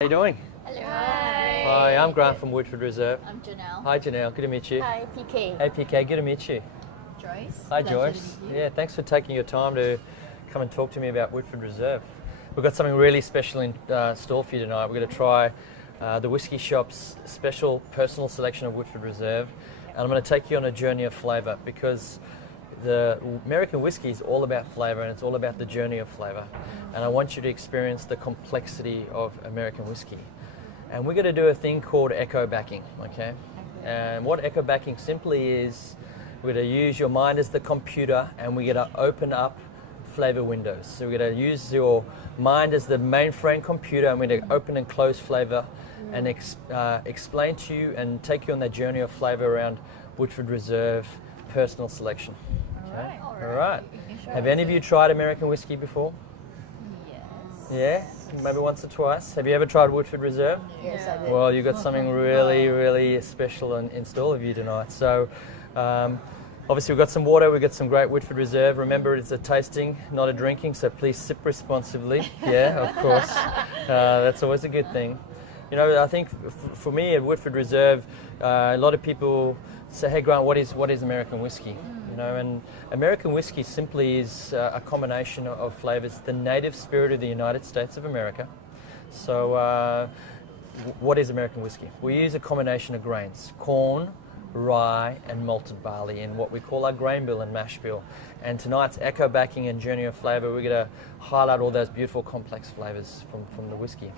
How you doing? Hello. Hi, I'm Grant from Woodford Reserve. I'm Janelle. Hi Janelle, good to meet you. Hi, PK. Hey PK, good to meet you. Joyce. Hi Pleasure Joyce. to meet you. Yeah, thanks for taking your time to come and talk to me about Woodford Reserve. We've got something really special in store for you tonight. We're going to try the Whiskey Shop's special personal selection of Woodford Reserve, and I'm going to take you on a journey of flavour because the American whiskey is all about flavour and it's all about the journey of flavour. And I want you to experience the complexity of American whiskey. And we're going to do a thing called echo backing, okay? And what echo backing simply is, we're going to use your mind as the computer and we're going to open up flavour windows. So we're going to use your mind as the mainframe computer and we're going to open and close flavour and explain to you and take you on that journey of flavour around Woodford Reserve personal selection. Okay? All right. Have any of you tried American whiskey before? Yes. Yeah? Maybe once or twice. Have you ever tried Woodford Reserve? Yes, I did. Well, you've got something really special in store of you tonight. So, obviously we've got some water, we've got some great Woodford Reserve. Remember, it's a tasting, not a drinking, so please sip responsibly. Yeah, of course. That's always a good thing. You know, I think for me at Woodford Reserve, a lot of people say, hey Grant, what is American whiskey? You know, and American whiskey simply is a combination of flavours, the native spirit of the United States of America. So what is American whiskey? We use a combination of grains, corn, rye and malted barley in what we call our grain bill and mash bill. And tonight's echo backing and journey of flavour, we're going to highlight all those beautiful complex flavours from the whiskey.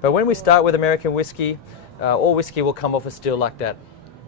But when we start with American whiskey, all whiskey will come off a still like that.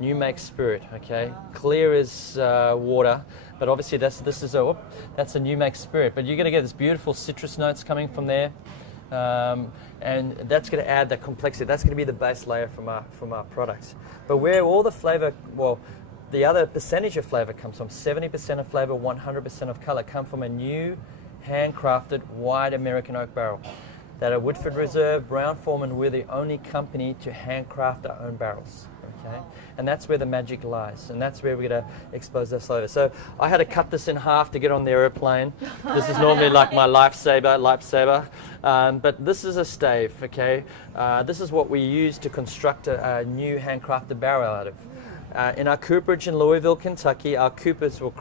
New make spirit, okay? Clear as water, but obviously that's a new make spirit. But you're going to get this beautiful citrus notes coming from there, and that's going to add that complexity. That's going to be the base layer from our products. But where all the flavour, well, the other percentage of flavour comes from, 70% of flavour, 100% of colour, come from a new handcrafted white American oak barrel. That at Woodford Reserve, Brown-Forman, we're the only company to handcraft our own barrels. Okay? And that's where the magic lies, and that's where we're going to expose those flavors. So I had to cut this in half to get on the airplane. This is normally like my lifesaver, but this is a stave, okay? This is what we use to construct a new handcrafted barrel out of. In our cooperage in Louisville, Kentucky, our coopers will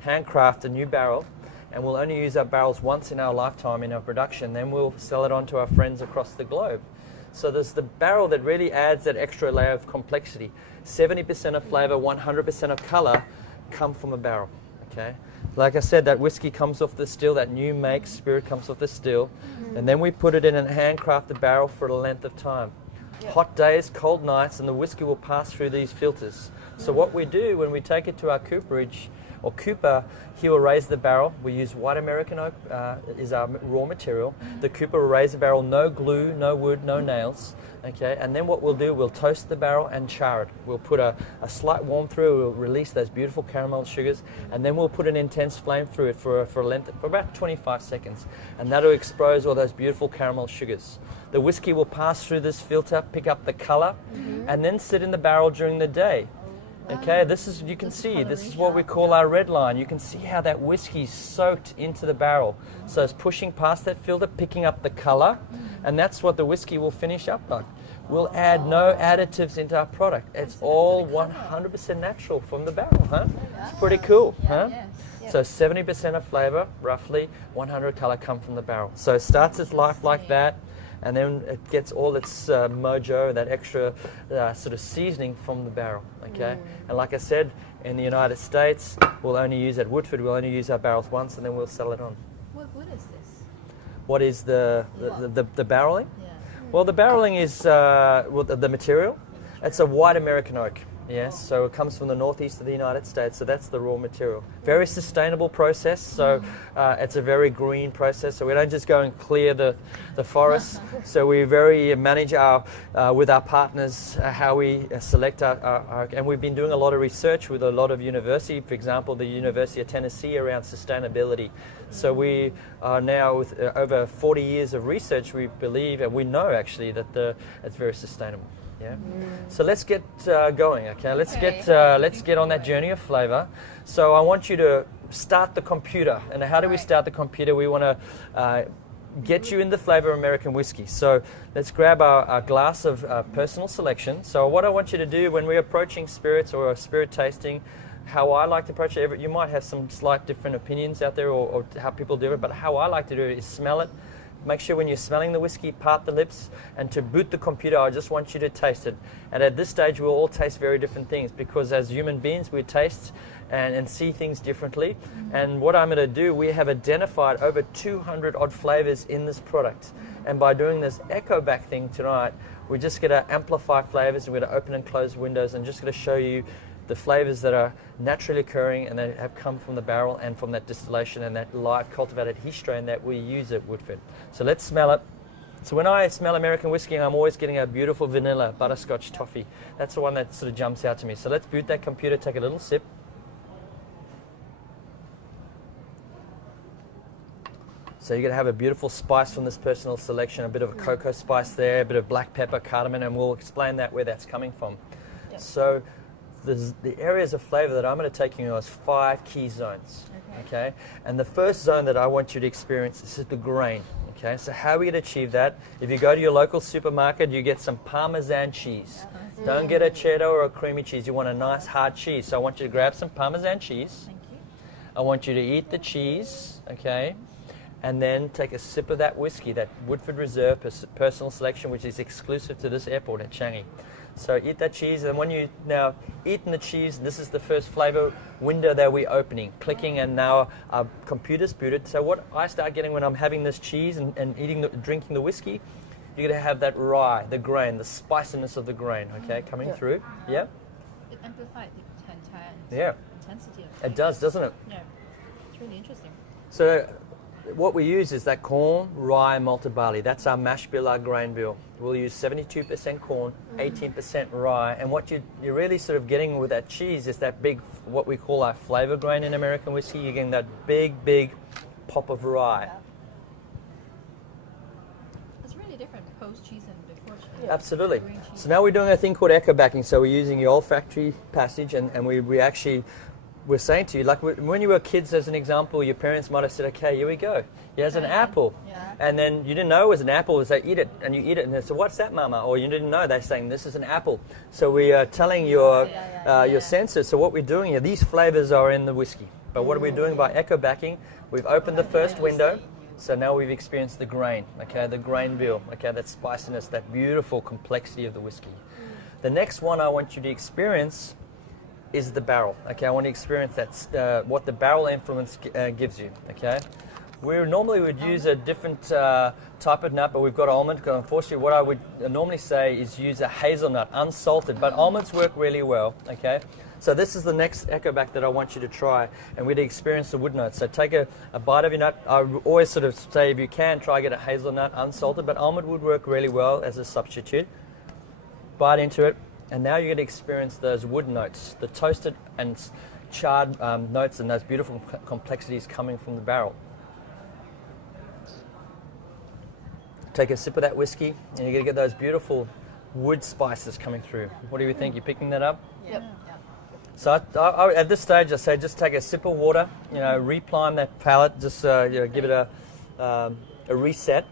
handcraft a new barrel, and we'll only use our barrels once in our lifetime in our production. Then we'll sell it on to our friends across the globe. So there's the barrel that really adds that extra layer of complexity. 70% of flavour, 100% of colour come from a barrel. Okay, like I said, that whiskey comes off the still, that new make spirit comes off the still, and then we put it in a handcrafted barrel for a length of time. Hot days, cold nights, and the whiskey will pass through these filters. So what we do when we take it to our cooperage, or cooper, he will raise the barrel. We use white American oak is our raw material. The cooper will raise the barrel, no glue, no wood, no nails. Okay, and then what we'll do, we'll toast the barrel and char it. We'll put a slight warm through, we'll release those beautiful caramel sugars, and then we'll put an intense flame through it for a length for about 25 seconds. And that'll expose all those beautiful caramel sugars. The whiskey will pass through this filter, pick up the colour, and then sit in the barrel during the day. Okay, this is, you can see, this is what we call our red line. You can see how that whiskey's soaked into the barrel. So it's pushing past that filter, picking up the colour, and that's what the whiskey will finish up like. We'll add no additives into our product. It's all 100% natural from the barrel, huh? It's pretty cool, huh? So 70% of flavour, roughly 100 colour come from the barrel. So it starts its life like that, and then it gets all its mojo, that extra sort of seasoning from the barrel, okay? And like I said, in the United States, we'll only use at Woodford, we'll only use our barrels once and then we'll sell it on. What is this? What is the barreling? Yeah. Well, the barreling is the material. It's a white American oak. Yes, so it comes from the northeast of the United States, so that's the raw material. Very sustainable process, so it's a very green process, so we don't just go and clear the forest, so we very manage with our partners how we select our, and we've been doing a lot of research with a lot of university, for example the University of Tennessee around sustainability. So we are now with over 40 years of research, we believe, and we know actually that it's very sustainable. Yeah. So let's get going. Okay. Let's get on that journey of flavour. So I want you to start the computer. And how do we start the computer? We want to get you in the flavor of American whiskey. So let's grab our glass of personal selection. So what I want you to do when we're approaching spirits or a spirit tasting, how I like to approach it, you might have some slight different opinions out there or how people do it, but how I like to do it is smell it. Make sure when you're smelling the whiskey, part the lips, and to boot the computer, I just want you to taste it. And at this stage, we'll all taste very different things because as human beings, we taste and see things differently. And what I'm going to do, we have identified over 200 odd flavors in this product. And by doing this echo back thing tonight, we're just going to amplify flavors. We're going to open and close windows and just going to show you the flavors that are naturally occurring and that have come from the barrel and from that distillation and that live cultivated heat strain that we use at Woodford. So let's smell it. So when I smell American whiskey, I'm always getting a beautiful vanilla butterscotch toffee. That's the one that sort of jumps out to me. So let's boot that computer, take a little sip. So you're going to have a beautiful spice from this personal selection, a bit of a cocoa spice there, a bit of black pepper, cardamom, and we'll explain that where that's coming from. Yep. So the areas of flavor that I'm going to take you on is 5 key zones. Okay? And the first zone that I want you to experience is the grain. Okay, so how are we going to achieve that? If you go to your local supermarket, you get some Parmesan cheese. Don't get a cheddar or a creamy cheese. You want a nice hard cheese. So I want you to grab some Parmesan cheese. Thank you. I want you to eat the cheese, okay? And then take a sip of that whiskey, that Woodford Reserve personal selection, which is exclusive to this airport at Changi. So eat that cheese, and when you now eaten the cheese, this is the first flavor window that we're opening, clicking, and now our computer's booted. So what I start getting when I'm having this cheese and drinking the whiskey, you're going to have that rye, the grain, the spiciness of the grain, okay, coming through. Yeah. It amplified the entire intensity of it does, doesn't it? Yeah. It's really interesting. So what we use is that corn, rye, malted barley. That's our mash bill, our grain bill. We'll use 72% corn, 18% rye. And what you're really sort of getting with that cheese is that big, what we call our flavor grain in American whiskey. You're getting that big pop of rye. Yeah. It's really different post-cheese and before cheese. Yeah. Absolutely. So now we're doing a thing called echo backing. So we're using the olfactory passage and we actually... We're saying to you, like when you were kids, as an example, your parents might have said, okay, here we go. Here's an apple. Yeah. And then you didn't know it was an apple, so eat it. And you eat it, and they said, what's that, mama? Or you didn't know, they're saying, this is an apple. So we are telling your senses. So what we're doing here, these flavors are in the whiskey. But what are we doing by echo backing? We've opened the first window. So now we've experienced the grain, okay, the grain bill, okay, that spiciness, that beautiful complexity of the whiskey. The next one I want you to experience is the barrel. Okay, I want to experience that what the barrel influence gives you. Okay, we normally would use a different type of nut, but we've got almond. Because unfortunately, what I would normally say is use a hazelnut, unsalted. But almonds work really well. Okay, so this is the next echo back that I want you to try, and we're to experience the wood notes. So take a bite of your nut. I always sort of say if you can try get a hazelnut unsalted, but almond would work really well as a substitute. Bite into it. And now you're going to experience those wood notes, the toasted and charred notes and those beautiful complexities coming from the barrel. Take a sip of that whiskey and you're going to get those beautiful wood spices coming through. What do you think? You picking that up? Yep. So at this stage, I say just take a sip of water, replime that palate, just give it a reset.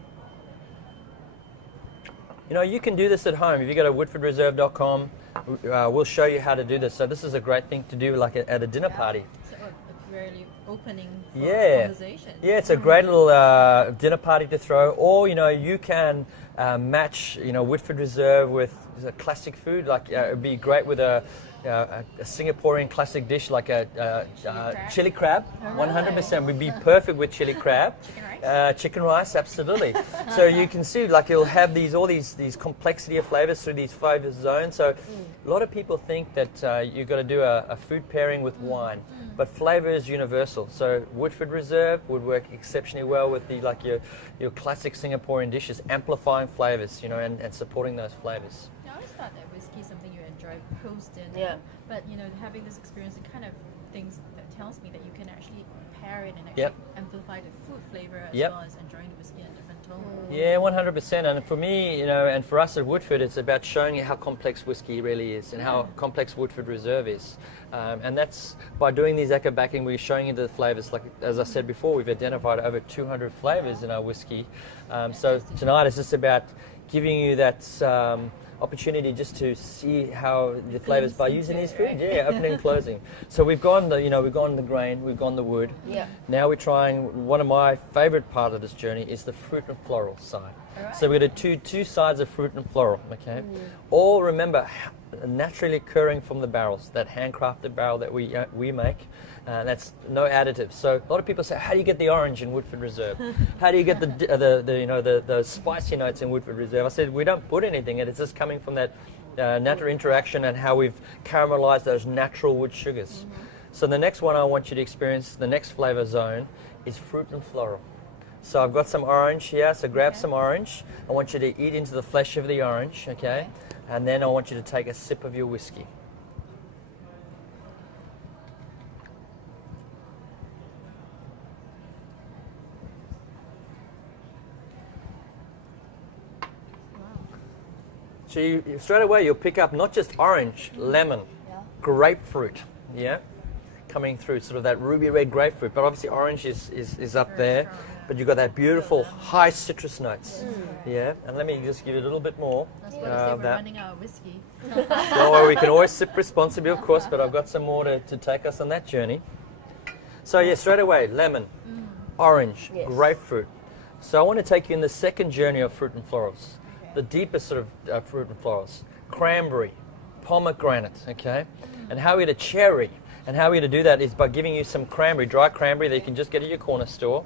You can do this at home. If you go to woodfordreserve.com, we'll show you how to do this. So this is a great thing to do like at a dinner party. So it's really opening for conversation. Yeah, it's a great little dinner party to throw. Or, you can match, Woodford Reserve with classic food. Like it would be great with a Singaporean classic dish like a chili crab. 100% would be perfect with chili crab. Chicken rice, absolutely. So you can see, like, it'll have all these complexity of flavors through these flavor zones. So a lot of people think that you've got to do a food pairing with wine, but flavor is universal. So Woodford Reserve would work exceptionally well with your classic Singaporean dishes, amplifying flavors, and supporting those flavors. I always thought that whiskey is something you enjoy post-dinner, but having this experience, it kind of that tells me that you can actually pair it and actually amplify the food flavor as well as enjoying the whiskey in different tone. Yeah, 100%. And for me, and for us at Woodford, it's about showing you how complex whiskey really is and how complex Woodford Reserve is. And that's by doing these echo backing, we're showing you the flavors. Like as I said before, we've identified over 200 flavors in our whiskey. So tonight is just about giving you that opportunity just to see how the flavors by using these foods. Yeah, opening and closing. So we've gone we've gone the grain, we've gone the wood. Yeah. Now we're trying, one of my favorite part of this journey is the fruit and floral side. Alright. So we're going to do two sides of fruit and floral, okay? All remember, naturally occurring from the barrels, that handcrafted barrel that we make. That's no additives. So a lot of people say, how do you get the orange in Woodford Reserve? How do you get the spicy notes in Woodford Reserve? I said, we don't put anything in it. It's just coming from that natural interaction and how we've caramelized those natural wood sugars. So the next one I want you to experience, the next flavor zone, is fruit and floral. So I've got some orange here, so grab some orange. I want you to eat into the flesh of the orange, okay? And then I want you to take a sip of your whiskey. So straight away you'll pick up not just orange, lemon, grapefruit, coming through, sort of that ruby red grapefruit, but obviously orange is up there, but you've got that beautiful high citrus notes, and let me just give you a little bit more We're that. running out of whiskey. Don't worry, we can always sip responsibly, of course, but I've got some more to take us on that journey. So yeah, straight away, lemon, orange, grapefruit. So I want to take you in the second journey of fruit and florals. The deepest sort of fruit and florals. Cranberry, pomegranate, okay? And how we're going to cherry. And how we're going to do that is by giving you some cranberry, dry cranberry that you can just get at your corner store.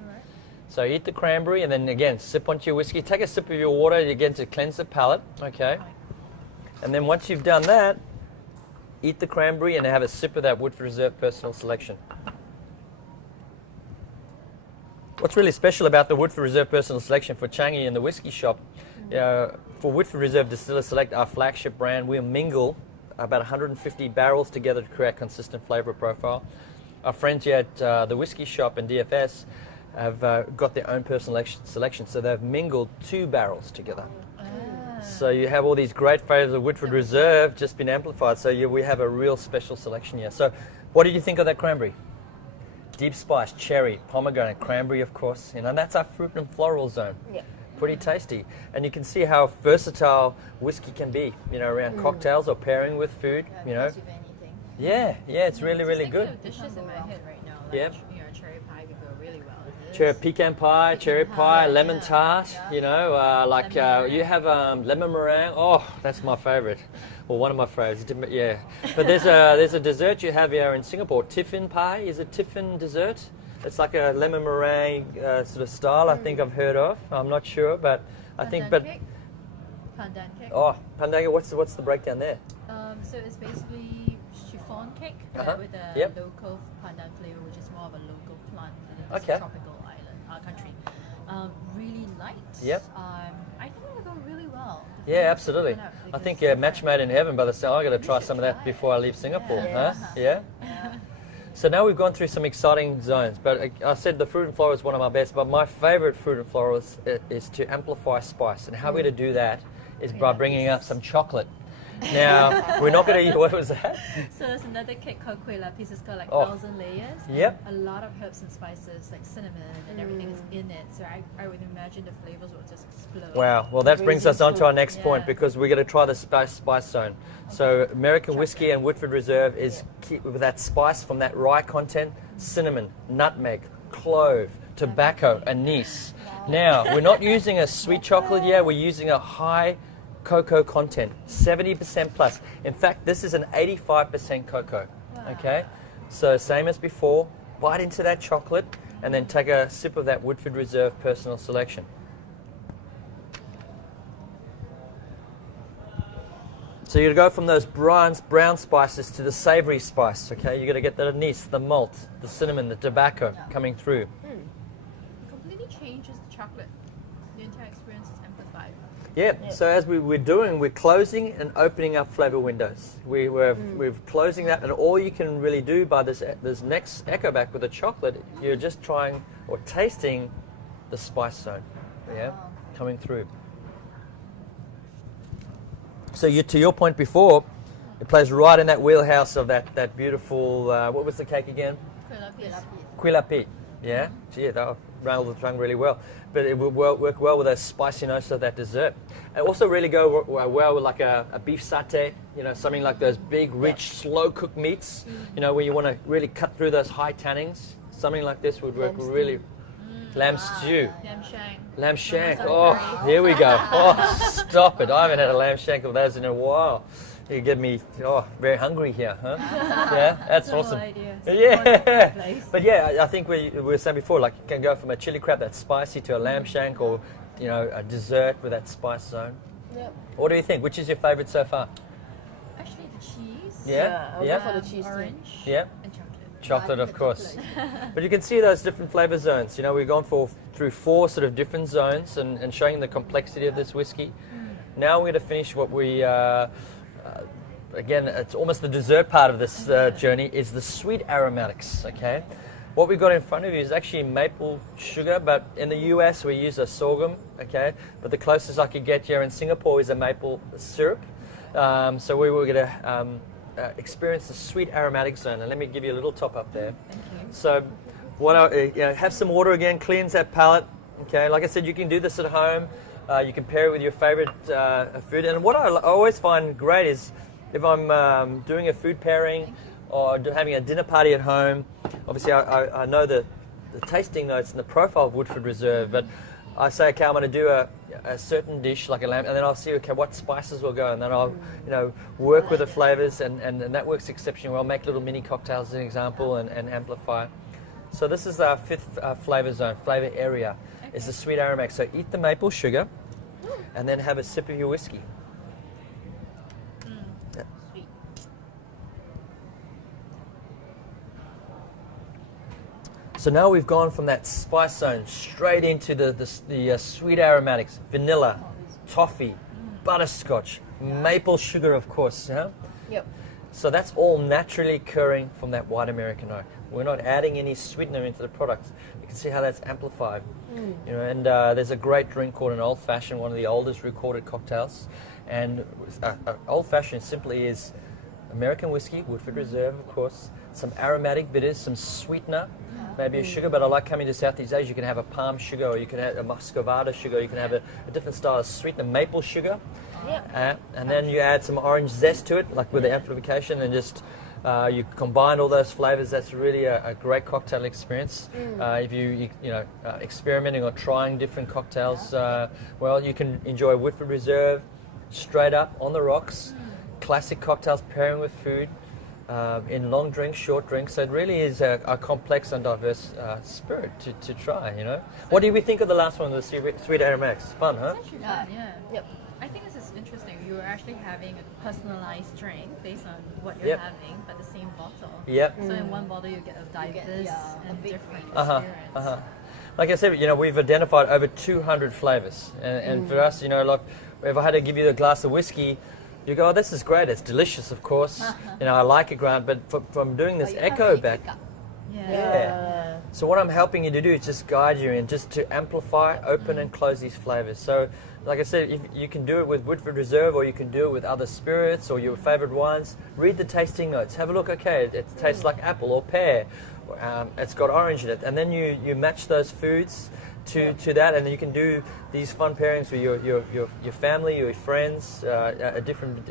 So eat the cranberry and then again, sip onto your whiskey. Take a sip of your water again to cleanse the palate, okay? And then once you've done that, eat the cranberry and have a sip of that Woodford Reserve Personal Selection. What's really special about the Woodford Reserve Personal Selection for Changi and the whiskey shop, for Woodford Reserve Distiller Select, our flagship brand, we'll mingle about 150 barrels together to create consistent flavour profile. Our friends here at the whiskey shop and DFS have got their own personal selection, so they've mingled 2 barrels together. So you have all these great flavours of Woodford Reserve just been amplified, so we have a real special selection here. So what did you think of that cranberry? Deep spice, cherry, pomegranate, cranberry, of course. That's our fruit and floral zone. Yeah. Pretty tasty. And you can see how versatile whiskey can be, around cocktails or pairing with food, With anything. Yeah, it's really, really good. Of dishes in my head right now. Yep. Cherry pie could go really well with this. Cherry pecan pie, cherry pie, lemon tart, you Lemon you have lemon meringue. Oh, that's my favorite. Well, one of my favorites, yeah. But there's a dessert you have here in Singapore, tiffin pie. Is it tiffin dessert? It's like a lemon meringue sort of style. I think I've heard of. I'm not sure, but I think. Pandan But cake. Pandan cake. oh, pandan. What's the breakdown there? So it's basically chiffon cake with a local pandan flavor, which is more of a local plant in this tropical island, country. Really light. Yep. I think it'll go really well. Yeah, absolutely. I think match made in heaven by the sound. I got to try some of that before I leave Singapore. Huh? Yeah. So now we've gone through some exciting zones, but I said the fruit and floral is one of my best, but my favourite fruit and floral is to amplify spice. And how we're going to do that is by bringing up some chocolate. Now, we're not going to use, what was that? So there's another cake called Kueh Lapis. It's got like 1,000 layers. Yep. A lot of herbs and spices like cinnamon and everything is in it. So I would imagine the flavors will just explode. Wow. Well, that brings us on to our next point because we're going to try the spice zone. So American whiskey and Woodford Reserve is with that spice from that rye content, cinnamon, nutmeg, clove, tobacco, anise. Now, we're not using a sweet chocolate here. We're using a high cocoa content, 70% plus. In fact, this is an 85% cocoa. Okay, so same as before, bite into that chocolate and then take a sip of that Woodford Reserve Personal Selection. So you're going to go from those brown spices to the savoury spice, okay? You're going to get the anise, the malt, the cinnamon, the tobacco coming through. It completely changes the chocolate. The entire experience is amplified. Yeah, so as we're doing, we're closing and opening up flavour windows. We're closing that, and all you can really do by this next echo back with the chocolate, you're just trying or tasting the spice zone. Yeah. coming through. So to your point before, it plays right in that wheelhouse of that beautiful, what was the cake again? Quilapit. Yeah? Gee, that'll rattle the tongue really well. But it will work well with those spicy notes of that dessert. It also really go well with like a beef satay, something like those big, rich, slow-cooked meats, where you want to really cut through those high tannings. Something like this would work really. Lamb stew. Lamb shank. Lamb shank. Oh, here we go. Oh, stop it. I haven't had a lamb shank of those in a while. You get me very hungry here, huh? Yeah, that's awesome. Yeah, but yeah, I think we were saying before, like you can go from a chili crab that's spicy to a lamb shank, or a dessert with that spice zone. Yep. What do you think? Which is your favorite so far? Actually, the cheese. Yeah, I'll yeah. go for the cheese Orange. Yeah. And chocolate. Chocolate, of course. But you can see those different flavor zones. We've gone through 4 sort of different zones and showing the complexity of this whiskey. Now we're going to finish what we. Again, it's almost the dessert part of this journey, is the sweet aromatics, okay? What we've got in front of you is actually maple sugar, but in the US we use a sorghum, okay? But the closest I could get here in Singapore is a maple syrup. So we were going to experience the sweet aromatic zone, and let me give you a little top up there. Thank you. So have some water again, cleanse that palate, okay? Like I said, you can do this at home. You can pair it with your favorite food. And what I always find great is if I'm doing a food pairing or having a dinner party at home, obviously I know the tasting notes and the profile of Woodford Reserve, but I say, okay, I'm going to do a certain dish like a lamb, and then I'll see, okay, what spices will go, and then I'll work with the flavors, and that works exceptionally well. Make little mini cocktails as an example and amplify. So this is our 5th flavor zone, flavor area, is the sweet aromatic. So eat the maple sugar and then have a sip of your whiskey. Sweet. So now we've gone from that spice zone straight into the sweet aromatics, vanilla, toffee, butterscotch, maple sugar, of course. Yeah? Yep. So that's all naturally occurring from that white American oak. We're not adding any sweetener into the product. You can see how that's amplified. And there's a great drink called an old fashioned, one of the oldest recorded cocktails. And old fashioned simply is American whiskey, Woodford Reserve, of course, some aromatic bitters, some sweetener, maybe a sugar. But I like coming to Southeast Asia. You can have a palm sugar, or you can have a muscovado sugar. You can have a different style of sweetener, maple sugar. And then you add some orange zest to it, like with the amplification, and just you combine all those flavors. That's really a great cocktail experience. If you experimenting or trying different cocktails, well, you can enjoy Woodford Reserve straight up on the rocks. Classic cocktails pairing with food, in long drinks, short drinks. So it really is a complex and diverse spirit to try. What do we think of the last one, the sweet aromatics? Fun, huh? It's actually fun, yeah. Yep. I think this is interesting. You're actually having a personalized drink based on what you're having, but the same bottle. Yep. So in one bottle you get a diverse and different Uh-huh, experience. uh-huh. Like I said, we've identified over 200 flavors, and for us, like if I had to give you a glass of whiskey, you go, oh, this is great. It's delicious, of course. I like it, Grant. But from doing this echo back, so what I'm helping you to do is just guide you in, just to amplify, open, and close these flavors. So, like I said, if you can do it with Woodford Reserve, or you can do it with other spirits or your favorite wines. Read the tasting notes. Have a look. Okay, it tastes like apple or pear. It's got orange in it, and then you match those foods to that, and then you can do these fun pairings with your family, your friends, a different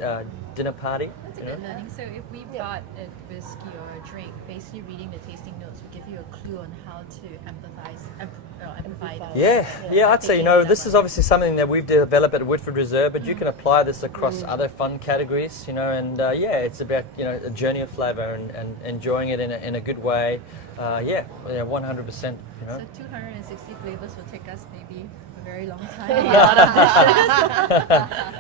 dinner party. That's a good learning. So if we bought a whiskey or a drink, basically reading the tasting notes will give you a clue on how to amplify the Yeah, I'd say, this is obviously something that we've developed at Woodford Reserve, but you can apply this across other fun categories, and it's about, a journey of flavour and enjoying it in a good way. 100%. So 260 flavors will take us maybe a very long time.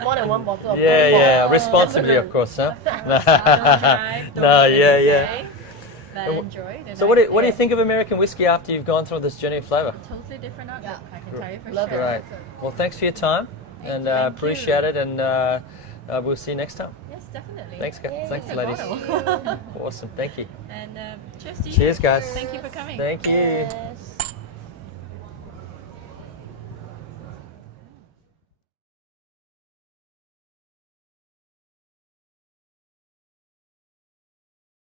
More than one bottle of responsibly, of course, huh? Don't drive, don't say, but enjoy. So what do you think of American whiskey after you've gone through this journey of flavour? Totally different outlook, I can tell you for Love sure. Right. Well, thanks for your time, and appreciate it, and we'll see you next time. Yes, definitely. Thanks, guys. Thanks, a ladies. bottle. Awesome. Thank you. And cheers to you. Cheers, guys. Thank you for coming. Thank you. Yes.